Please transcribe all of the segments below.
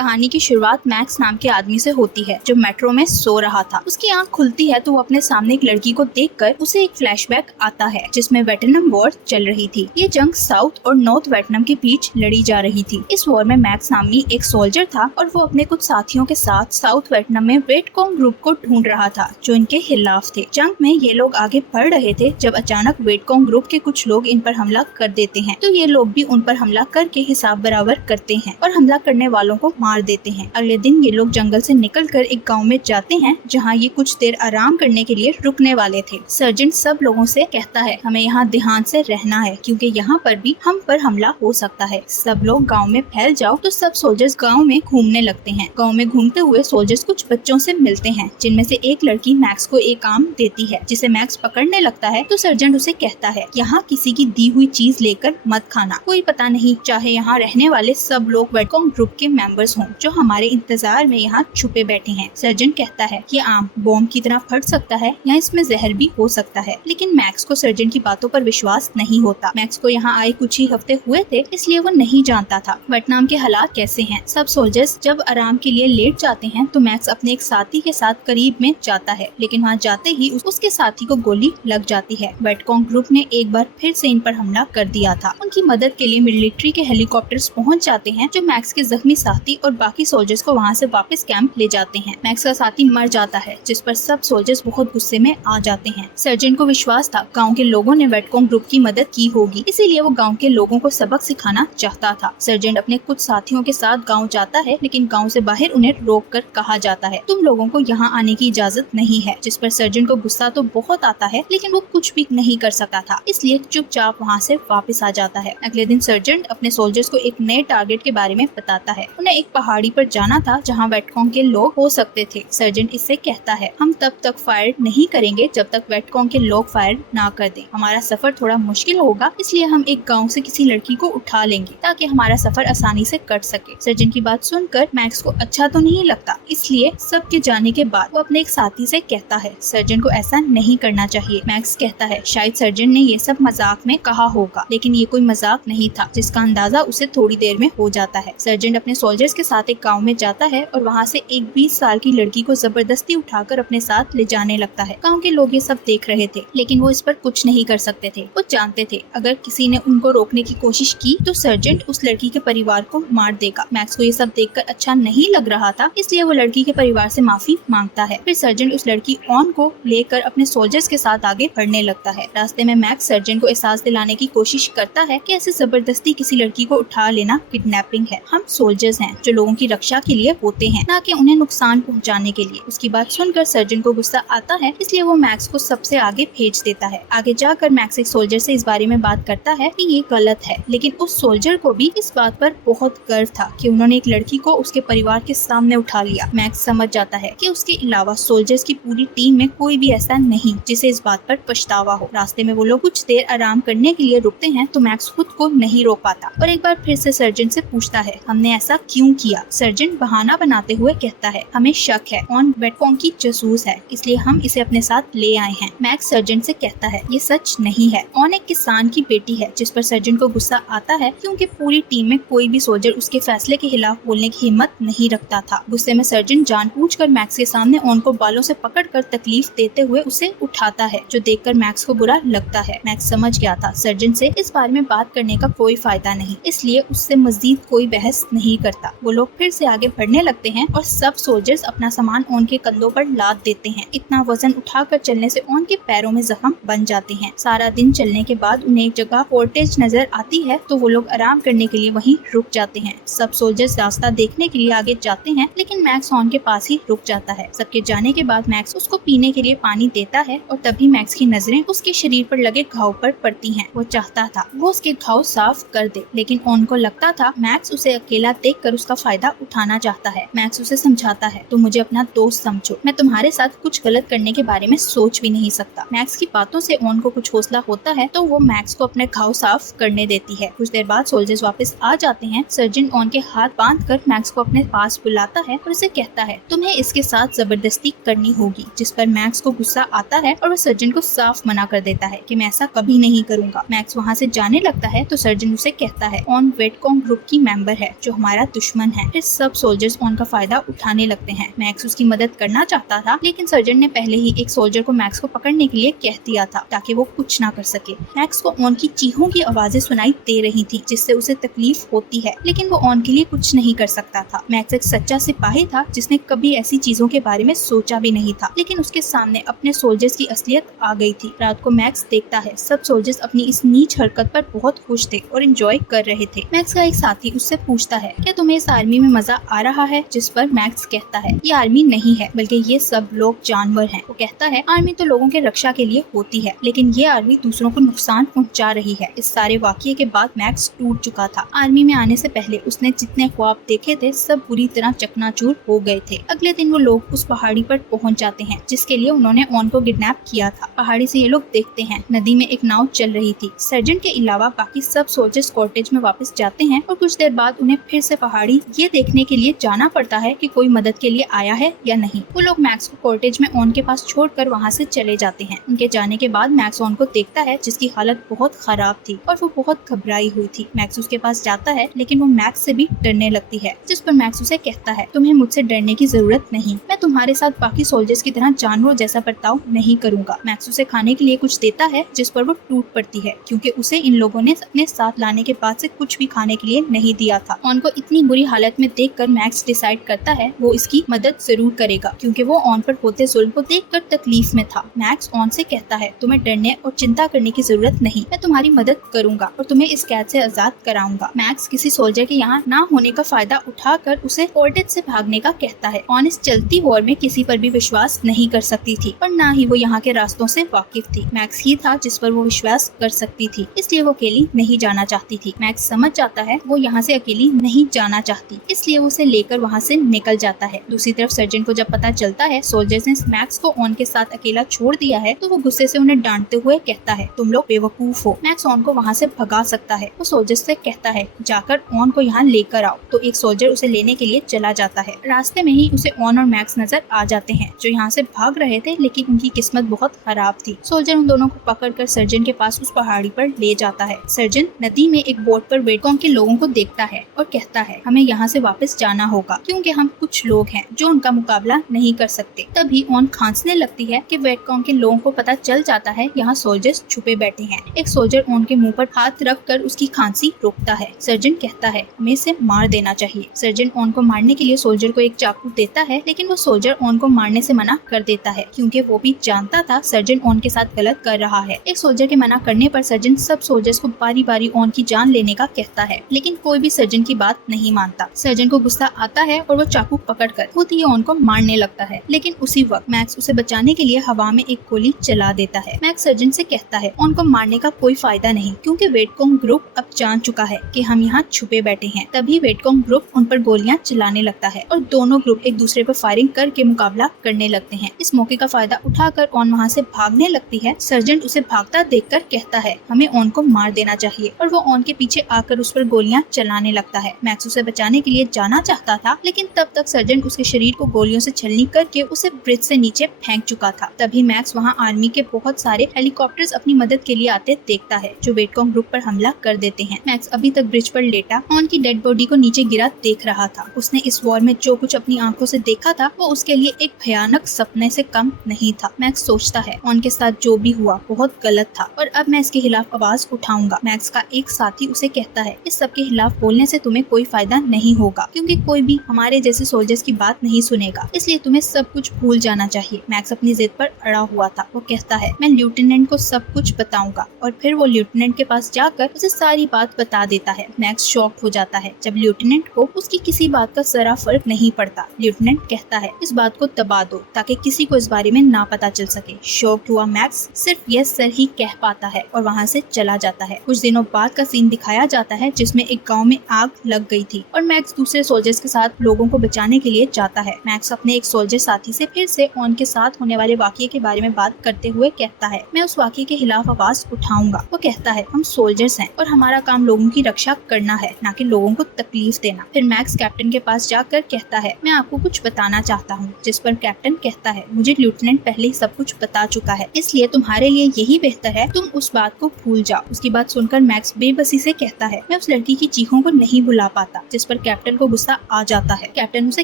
कहानी की शुरुआत मैक्स नाम के आदमी से होती है जो मेट्रो में सो रहा था। उसकी आंख खुलती है तो वो अपने सामने एक लड़की को देखकर उसे एक फ्लैशबैक आता है जिसमें वियतनाम वॉर चल रही थी। ये जंग साउथ और नॉर्थ वियतनाम के बीच लड़ी जा रही थी। इस वॉर में मैक्स नामी एक सोल्जर था और वो अपने कुछ साथियों के साथ साउथ वियतनाम में वियतकॉन्ग ग्रुप को ढूंढ रहा था जो इनके खिलाफ थे। जंग में ये लोग आगे बढ़ रहे थे जब अचानक वियतकॉन्ग ग्रुप के कुछ लोग इन पर हमला कर देते हैं, तो ये लोग भी उन पर हमला करके हिसाब बराबर करते हैं और हमला करने वालों को मार देते हैं। अगले दिन ये लोग जंगल से निकलकर एक गांव में जाते हैं जहां ये कुछ देर आराम करने के लिए रुकने वाले थे। सर्जेंट सब लोगों से कहता है हमें यहाँ ध्यान से रहना है क्योंकि यहाँ पर भी हम पर हमला हो सकता है। सब लोग गांव में फैल जाओ। तो सब सोल्जर्स गांव में घूमने लगते हैं। गांव में घूमते हुए सोल्जर्स कुछ बच्चों से मिलते हैं जिनमें से एक लड़की मैक्स को एक आम देती है जिसे मैक्स पकड़ने लगता है। तो सर्जेंट उसे कहता है यहाँ किसी की दी हुई चीज लेकर मत खाना, कोई पता नहीं चाहे यहाँ रहने वाले सब लोग वियतकॉन्ग ग्रुप के मेंबर्स हों जो हमारे इंतजार में यहाँ छुपे बैठे हैं। सर्जेंट कहता है ये आम बॉम्ब की तरह फट सकता है या इसमें जहर भी हो सकता है, लेकिन मैक्स को सर्जेंट की बातों पर विश्वास नहीं होता। मैक्स को यहाँ आए कुछ ही हफ्ते हुए थे इसलिए वो नहीं जानता था वियतनाम के हालात कैसे हैं। सब सोल्जर्स जब आराम के लिए लेट जाते हैं तो मैक्स अपने एक साथी के साथ करीब में जाता है, लेकिन वहाँ जाते ही उसके साथी को गोली लग जाती है। वियतकॉन्ग ग्रुप ने एक बार फिर से इन पर हमला कर दिया था। उनकी मदद के लिए मिलिट्री के हेलीकॉप्टर्स पहुँच जाते हैं जो मैक्स के जख्मी साथी और बाकी सोल्जर्स को वहाँ से वापस कैंप ले जाते हैं। मैक्स का साथी मर जाता है जिस पर सब सोल्जर्स बहुत गुस्से में आ जाते हैं। सर्जेंट को विश्वास था गांव के लोगों ने वियतकॉन्ग ग्रुप की मदद की होगी, इसीलिए वो गांव के लोगों को सबक सिखाना चाहता था। सर्जेंट अपने कुछ साथियों के साथ गांव जाता है लेकिन गांव से बाहर उन्हें रोक कर कहा जाता है तुम लोगों को यहाँ आने की इजाजत नहीं है, जिस पर सर्जेंट को गुस्सा तो बहुत आता है लेकिन वो कुछ भी नहीं कर सकता था, इसलिए चुपचाप वहाँ से वापस आ जाता है। अगले दिन सर्जेंट अपने सोल्जर्स को एक नए टारगेट के बारे में बताता है। उन्हें एक पहाड़ी पर जाना था जहाँ वियतकॉन्ग के लोग हो सकते थे। सर्जेंट इससे कहता है हम तब तक फायर नहीं करेंगे जब तक वियतकॉन्ग के लोग फायर ना कर दें। हमारा सफर थोड़ा मुश्किल होगा इसलिए हम एक गांव से किसी लड़की को उठा लेंगे ताकि हमारा सफर आसानी से कट सके। सर्जेंट की बात सुनकर मैक्स को अच्छा तो नहीं लगता, इसलिए सबके जाने के बाद वो अपने एक साथी से कहता है सर्जेंट को ऐसा नहीं करना चाहिए। मैक्स कहता है शायद सर्जेंट ने ये सब मजाक में कहा होगा, लेकिन ये कोई मजाक नहीं था जिसका अंदाजा उसे थोड़ी देर में हो जाता है। सर्जेंट अपने सोल्जर्स के साथ एक गांव में जाता है और वहाँ से एक 20 साल की लड़की को जबरदस्ती उठाकर अपने साथ ले जाने लगता है। गांव के लोग ये सब देख रहे थे लेकिन वो इस पर कुछ नहीं कर सकते थे। वो जानते थे अगर किसी ने उनको रोकने की कोशिश की तो सर्जेंट उस लड़की के परिवार को मार देगा। मैक्स को ये सब देखकर अच्छा नहीं लग रहा था, इसलिए वो लड़की के परिवार से माफी मांगता है। फिर सर्जेंट उस लड़की ऑन को लेकर अपने सोल्जर्स के साथ आगे बढ़ने लगता है। रास्ते में मैक्स सर्जेंट को एहसास दिलाने की कोशिश करता है कि ऐसे जबरदस्ती किसी लड़की को उठा लेना किडनैपिंग है। हम सोल्जर्स हैं जो लोगों की रक्षा के लिए होते हैं, ना कि उन्हें नुकसान पहुंचाने के लिए। उसकी बात सुनकर सर्जेंट को गुस्सा आता है, इसलिए वो मैक्स को सबसे आगे भेज देता है। आगे जाकर मैक्स एक सोल्जर से इस बारे में बात करता है कि ये गलत है, लेकिन उस सोल्जर को भी इस बात पर बहुत गर्व था कि उन्होंने एक लड़की को उसके परिवार के सामने उठा लिया। मैक्स समझ जाता है कि उसके अलावा सोल्जर्स की पूरी टीम में कोई भी ऐसा नहीं जिसे इस बात पर पछतावा हो। रास्ते में वो लोग कुछ देर आराम करने के लिए रुकते हैं तो मैक्स खुद को नहीं रोक पाता और एक बार फिर से सर्जेंट से पूछता है हमने ऐसा क्यों किया। सर्जेंट बहाना बनाते हुए कहता है हमें शक है ऑन वियतकॉन्ग की जासूस है, इसलिए हम इसे अपने साथ ले आए हैं। मैक्स सर्जेंट से कहता है ये सच नहीं है, ऑन एक किसान की बेटी है, जिस पर सर्जेंट को गुस्सा आता है क्योंकि पूरी टीम में कोई भी सोल्जर उसके फैसले के खिलाफ बोलने की हिम्मत नहीं रखता था। गुस्से में सर्जेंट जानबूझकर मैक्स के सामने ऑन को बालों से पकड़कर तकलीफ देते हुए उसे उठाता है, जो देखकर मैक्स को बुरा लगता है। मैक्स समझ गया था सर्जेंट से इस बारे में बात करने का कोई फायदा नहीं, इसलिए उससे मजीद कोई बहस नहीं करता। वो लोग फिर से आगे बढ़ने लगते हैं और सब सोल्जर्स अपना सामान ऑन के कंधों पर लाद देते हैं। इतना वजन उठाकर चलने से ऑन के पैरों में जख्म बन जाते हैं। सारा दिन चलने के बाद उन्हें एक जगह कॉटेज नजर आती है तो वो लोग आराम करने के लिए वहीं रुक जाते हैं। सब सोल्जर्स रास्ता देखने के लिए आगे जाते हैं लेकिन मैक्स ऑन के पास ही रुक जाता है। सबके जाने के बाद मैक्स उसको पीने के लिए पानी देता है और तभी मैक्स की नजरें उसके शरीर पर लगे घाव पर पड़ती हैं। वो चाहता था वो उसके घाव साफ कर दे, लेकिन ऑन को लगता था मैक्स उसे अकेला देखकर उसका फायदा उठाना चाहता है। मैक्स उसे समझाता है तुम मुझे अपना दोस्त समझो, मैं तुम्हारे साथ कुछ गलत करने के बारे में सोच भी नहीं सकता। मैक्स की बातों से ऑन को कुछ हौसला होता है तो वो मैक्स को अपने घाव साफ करने देती है। कुछ देर बाद सोल्जर्स वापस आ जाते हैं। सर्जेंट ऑन के हाथ बांधकर मैक्स को अपने पास बुलाता है और उसे कहता है तुम्हें इसके साथ जबरदस्ती करनी होगी, जिस पर मैक्स को गुस्सा आता है और वो सर्जेंट को साफ मना कर देता है कि मैं ऐसा कभी नहीं करूंगा। मैक्स वहाँ से जाने लगता है तो सर्जेंट उसे कहता है ऑन वियतकॉन्ग ग्रुप की मेंबर है जो हमारा दुश्मन दुश्मन है। फिर सब सोल्जर्स ऑन का फायदा उठाने लगते हैं। मैक्स उसकी मदद करना चाहता था, लेकिन सर्जन ने पहले ही एक सोल्जर को मैक्स को पकड़ने के लिए कह दिया था ताकि वो कुछ ना कर सके। मैक्स को ऑन की चीखों की आवाजें सुनाई दे रही थी, जिससे उसे तकलीफ होती है, लेकिन वो ऑन के लिए कुछ नहीं कर सकता था। मैक्स एक सच्चा सिपाही था जिसने कभी ऐसी चीजों के बारे में सोचा भी नहीं था, लेकिन उसके सामने अपने सोल्जर्स की असलियत आ गई थी। रात को मैक्स देखता है सब सोल्जर्स अपनी इस नीच हरकत पर बहुत खुश थे और एंजॉय कर रहे थे। मैक्स का एक साथी उससे पूछता है, क्या तुम्हें इस आर्मी में मजा आ रहा है? जिस पर मैक्स कहता है, ये आर्मी नहीं है, बल्कि ये सब लोग जानवर हैं। वो कहता है, आर्मी तो लोगों के रक्षा के लिए होती है, लेकिन ये आर्मी दूसरों को नुकसान पहुंचा रही है। इस सारे वाकये के बाद मैक्स टूट चुका था। आर्मी में आने से पहले उसने जितने ख्वाब देखे थे सब बुरी तरह चकनाचूर हो गए थे। अगले दिन वो लोग उस पहाड़ी पर पहुंच जाते हैं जिसके लिए उन्होंने ऑन को किडनैप किया था। पहाड़ी से ये लोग देखते हैं नदी में एक नाव चल रही थी। सर्जन के अलावा बाकी सब सोल्जर्स कॉटेज में वापस जाते हैं और कुछ देर बाद उन्हें फिर से पहाड़ी ये देखने के लिए जाना पड़ता है कि कोई मदद के लिए आया है या नहीं। वो लोग मैक्स को कॉटेज में ऑन के पास छोड़कर वहाँ से चले जाते हैं। उनके जाने के बाद मैक्स ऑन को देखता है जिसकी हालत बहुत खराब थी और वो बहुत घबराई हुई थी। मैक्स उसके पास जाता है, लेकिन वो मैक्स से भी डरने लगती है, जिस पर मैक्स उसे कहता है, तुम्हें मुझसे डरने की जरूरत नहीं, मैं तुम्हारे साथ बाकी सोल्जर्स की तरह जानवरों जैसा बर्ताव नहीं करूंगा। मैक्स उसे खाने के लिए कुछ देता है, जिस पर वो टूट पड़ती है क्योंकि उसे इन लोगों ने अपने साथ लाने के बाद से कुछ भी खाने के लिए नहीं दिया था। ऑन को इतनी बुरी हालत में देखकर मैक्स डिसाइड करता है वो इसकी मदद जरूर करेगा, क्योंकि वो ऑन पर होते जुल्म को देखकर तकलीफ में था। मैक्स ऑन से कहता है, तुम्हें डरने और चिंता करने की जरूरत नहीं, मैं तुम्हारी मदद करूंगा और तुम्हें इस कैद से आजाद कराऊंगा। मैक्स किसी सोल्जर के यहाँ ना होने का फायदा उठाकर उसे कॉटेज से भागने का कहता है। ऑन इस चलती वॉर में किसी पर भी विश्वास नहीं कर सकती थी और न ही वो यहाँ के रास्तों से वाकिफ थी। मैक्स ही था जिस पर वो विश्वास कर सकती थी, इसलिए वो अकेली नहीं जाना चाहती थी। मैक्स समझ जाता है वो यहाँ से अकेली नहीं जाना चाहती, इसलिए वो उसे लेकर वहाँ से निकल जाता है। दूसरी तरफ सर्जन को जब पता चलता है सोल्जर्स ने मैक्स को ऑन के साथ अकेला छोड़ दिया है, तो वो गुस्से से उन्हें डांटते हुए कहता है, तुम लोग बेवकूफ हो। मैक्स ऑन को वहाँ से भगा सकता है। वो सोल्जर्स से कहता है, जाकर ऑन को यहाँ लेकर आओ। तो एक सोल्जर उसे लेने के लिए चला जाता है। रास्ते में ही उसे ऑन और मैक्स नजर आ जाते हैं, जो यहाँ से भाग रहे थे, लेकिन उनकी किस्मत बहुत खराब थी। सोल्जर उन दोनों को पकड़कर सर्जन के पास उस पहाड़ी पर ले जाता है। सर्जन नदी में एक बोट पर वेटकॉन्ग के लोगों को देखता है और कहता है, हमें यहाँ से वापस जाना होगा क्योंकि हम कुछ लोग हैं जो उनका मुकाबला नहीं कर सकते। तभी ऑन खांसने लगती है कि वेटकॉन्ग के लोगों को पता चल जाता है यहाँ सोल्जर्स छुपे बैठे हैं। एक सोल्जर ऑन के मुंह पर हाथ रख कर उसकी खांसी रोकता है। सर्जन कहता है, हमें इसे मार देना चाहिए। सर्जन ऑन को मारने के लिए सोल्जर को एक चाकू देता है, लेकिन वो सोल्जर ऑन को मारने से मना कर देता है क्योंकि वो भी जानता था सर्जन ऑन के साथ गलत कर रहा है। एक सोल्जर के मना करने पर सर्जन सब सोल्जर्स को बारी बारी ऑन की जान लेने का कहता है, लेकिन कोई भी सर्जन की बात नहीं मानता। सर्जन को गुस्सा आता है और वो चाकू पकड़कर खुद ही ऑन को मारने लगता है, लेकिन उसी वक्त मैक्स उसे बचाने के लिए हवा में एक गोली चला देता है। मैक्स सर्जन से कहता है, ऑन को मारने का कोई फायदा नहीं क्योंकि वेटकॉन्ग ग्रुप अब जान चुका है कि हम यहाँ छुपे बैठे हैं। तभी वेटकॉन्ग ग्रुप उन पर गोलियां चलाने लगता है और दोनों ग्रुप एक दूसरे पर फायरिंग करके मुकाबला करने लगते हैं। इस मौके का फायदा उठाकर ऑन वहाँ से भागने लगती है। सर्जन उसे भागता देखकर कहता है, हमें ऑन को मार देना चाहिए, और वो ऑन के पीछे आकर उस पर गोलियां चलाने लगता है। मैक्स उसे बचाने के लिए जाना चाहता था, लेकिन तब तक सर्जन उसके शरीर को गोलियों से छलनी करके उसे ब्रिज से नीचे फेंक चुका था। तभी मैक्स वहाँ आर्मी के बहुत सारे हेलीकॉप्टर्स अपनी मदद के लिए आते देखता है, जो वेटकॉन्ग ग्रुप पर हमला कर देते हैं। मैक्स अभी तक ब्रिज पर लेटा ऑन की डेड बॉडी को नीचे गिरा देख रहा था। उसने इस वॉर में जो कुछ अपनी आंखों से देखा था वो उसके लिए एक भयानक सपने से कम नहीं था। मैक्स सोचता है, ऑन के साथ जो भी हुआ बहुत गलत था और अब मैं इसके खिलाफ आवाज उठाऊंगा। मैक्स का एक साथी उसे कहता है, इस सब के खिलाफ बोलने से तुम्हें कोई फायदा नहीं होगा क्योंकि कोई भी हमारे जैसे सोल्जर्स की बात नहीं सुनेगा, इसलिए तुम्हें सब कुछ भूल जाना चाहिए। मैक्स अपनी जिद पर अड़ा हुआ था। वो कहता है, मैं लेफ्टिनेंट को सब कुछ बताऊंगा, और फिर वो लेफ्टिनेंट के पास जाकर उसे सारी बात बता देता है। मैक्स शॉक हो जाता है जब लेफ्टिनेंट को उसकी किसी बात का जरा फर्क नहीं पड़ता। लेफ्टिनेंट कहता है, इस बात को दबा दो ताकि किसी को इस बारे में ना पता चल सके। शॉक हुआ मैक्स सिर्फ यस सर ही कह पाता है और वहाँ से चला जाता है। कुछ दिनों बाद का सीन दिखाया जाता है जिसमें एक गांव में आग लग गई थी और मैक्स दूसरे सोल्जर्स के साथ लोगों को बचाने के लिए जाता है। मैक्स अपने एक सोल्जर साथी से फिर से ऑन के साथ होने वाले वाकये के बारे में बात करते हुए कहता है, मैं उस वाकये के खिलाफ आवाज उठाऊंगा। वो कहता है, हम सोल्जर्स हैं और हमारा काम लोगों की रक्षा करना है, न कि लोगों को तकलीफ देना। फिर मैक्स कैप्टन के पास जाकर कहता है, मैं आपको कुछ बताना चाहता हूँ, जिस पर कैप्टन कहता है, मुझे लेफ्टिनेंट पहले ही सब कुछ बता चुका है, इसलिए तुम्हारे लिए यही बेहतर है तुम उस बात को भूल जाओ। उसकी बात सुनकर मैक्स बेबसी से कहता है, मैं उस लड़की की चीखों को नहीं भुला पाता। जिस पर कैप्टन को गुस्सा आ जाता है। कैप्टन उसे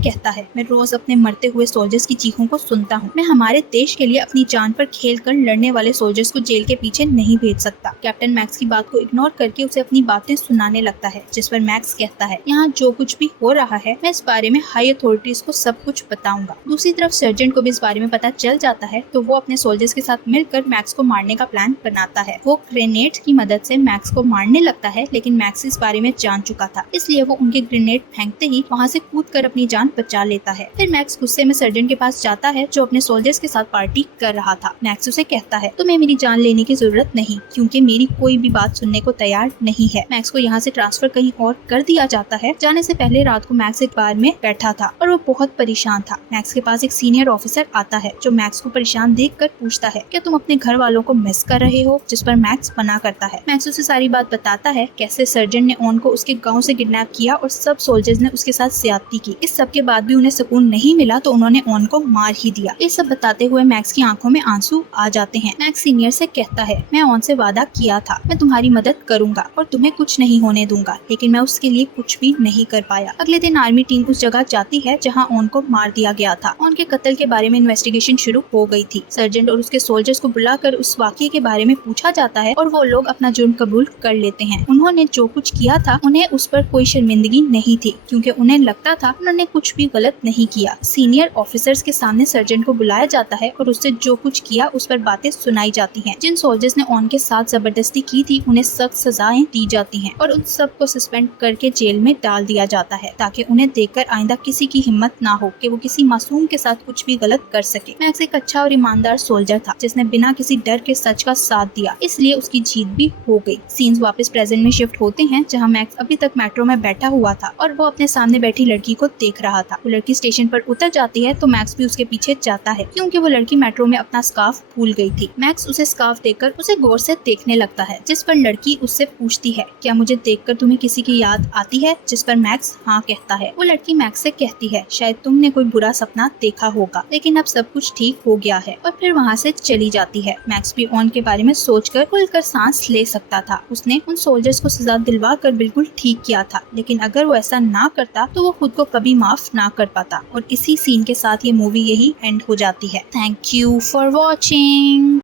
कहता है, मैं रोज अपने मरते हुए सोल्जर्स की चीखों को सुनता हूँ। मैं हमारे देश के लिए अपनी जान पर खेल कर लड़ने वाले सोल्जर्स को जेल के पीछे नहीं भेज सकता। कैप्टन मैक्स की बात को इग्नोर करके उसे अपनी बातें सुनाने लगता है, जिस पर मैक्स कहता है, यहाँ जो कुछ भी हो रहा है मैं इस बारे में हाई अथॉरिटीज को सब कुछ बताऊंगा। दूसरी तरफ सर्जेंट को भी इस बारे में पता चल जाता है, तो वो अपने सोल्जर्स के साथ मिलकर मैक्स को मारने का प्लान बनाता है। वो ग्रेनेड की मदद से मैक्स को मारने लगता है, लेकिन मैक्स इस बारे में जान चुका था, इसलिए वो उनके ग्रेनेड फेंकते ही वहाँ से कूद कर अपनी जान बचा लेता है। फिर मैक्स गुस्से में सर्जेंट के पास जाता है, जो अपने सोल्जर्स के साथ पार्टी कर रहा था। मैक्स उसे कहता है, तुम्हें मेरी जान लेने की जरूरत नहीं, क्योंकि मेरी कोई भी बात सुनने को तैयार नहीं है। मैक्स को यहाँ से ट्रांसफर कहीं और कर दिया जाता है। जाने से पहले रात को मैक्स एक बार में बैठा था और वो बहुत परेशान था। मैक्स के पास एक सीनियर ऑफिसर आता है, जो मैक्स को परेशान देखकर पूछता है, क्या तुम अपने घर वालों को मिस कर रहे हो? जिस पर मैक्स मना करता है। मैक्स उसे सारी बात बताता है, कैसे सर्जेंट ने ऑन को उसके गाँव से किडनैप किया और सब सोल्जर्स ने उसके साथ ज्यादती की। इस सब के बाद भी उन्हें सुकून नहीं मिला, तो उन्होंने ऑन को मार ही दिया। ये सब बताते हुए मैक्स की आंखों में आंसू आ जाते हैं। मैक्स सीनियर से कहता है, मैं ऑन से वादा किया था, मैं तुम्हारी मदद करूंगा और तुम्हें कुछ नहीं होने दूंगा, लेकिन मैं उसके लिए कुछ भी नहीं कर पाया। अगले दिन आर्मी टीम उस जगह जाती है जहां ऑन को मार दिया गया था। ऑन के कत्ल के बारे में इन्वेस्टिगेशन शुरू हो गई थी। सर्जेंट और उसके सोल्जर्स को बुलाकर उस वाकये के बारे में पूछा जाता है और वो लोग अपना जुर्म कबूल कर लेते हैं। उन्होंने जो कुछ किया था उन्हें उस पर कोई शर्मिंदगी नहीं थी, क्योंकि उन्हें लगता था उन्होंने कुछ भी गलत नहीं किया। सीनियर ऑफिसर्स के सामने सर्जेंट को बुलाया जाता है और उससे जो कुछ किया उस पर बातें सुनाई जाती हैं। जिन सोल्जर्स ने ऑन के साथ जबरदस्ती की थी उन्हें सख्त सजाएं दी जाती हैं और उन सब को सस्पेंड करके जेल में डाल दिया जाता है, ताकि उन्हें देखकर आइंदा किसी की हिम्मत ना हो कि वो किसी मासूम के साथ कुछ भी गलत कर सके। मैक्स एक अच्छा और ईमानदार सोल्जर था, जिसने बिना किसी डर के सच का साथ दिया, इसलिए उसकी जीत भी हो गई। सीन्स वापस प्रेजेंट में शिफ्ट होते हैं, जहाँ मैक्स अभी तक मेट्रो में बैठा हुआ था और वो अपने सामने बैठी लड़की को देख रहा था। वो लड़की स्टेशन पर उतर जाती है, तो मैक्स भी उसके पीछे जाता है, क्योंकि वो लड़की मेट्रो में अपना स्कार्फ भूल गई थी। मैक्स उसे स्कार्फ देकर उसे गौर से देखने लगता है, जिस पर लड़की उससे पूछती है, क्या मुझे देखकर तुम्हें किसी की याद आती है? जिस पर मैक्स हाँ कहता है। वो लड़की मैक्स से कहती है, शायद तुमने कोई बुरा सपना देखा होगा, लेकिन अब सब कुछ ठीक हो गया है, और फिर वहाँ से चली जाती है। मैक्स भी ऑन के बारे में सोचकर खुलकर सांस ले सकता था। उसने उन सोल्जर्स को सजा दिलवा कर बिल्कुल ठीक किया था, लेकिन अगर वो ऐसा ना करता तो वो खुद को कभी माफ ना कर पाता। और इसी सीन के साथ ये मूवी यही एंड हो जाती है। Thank you for watching.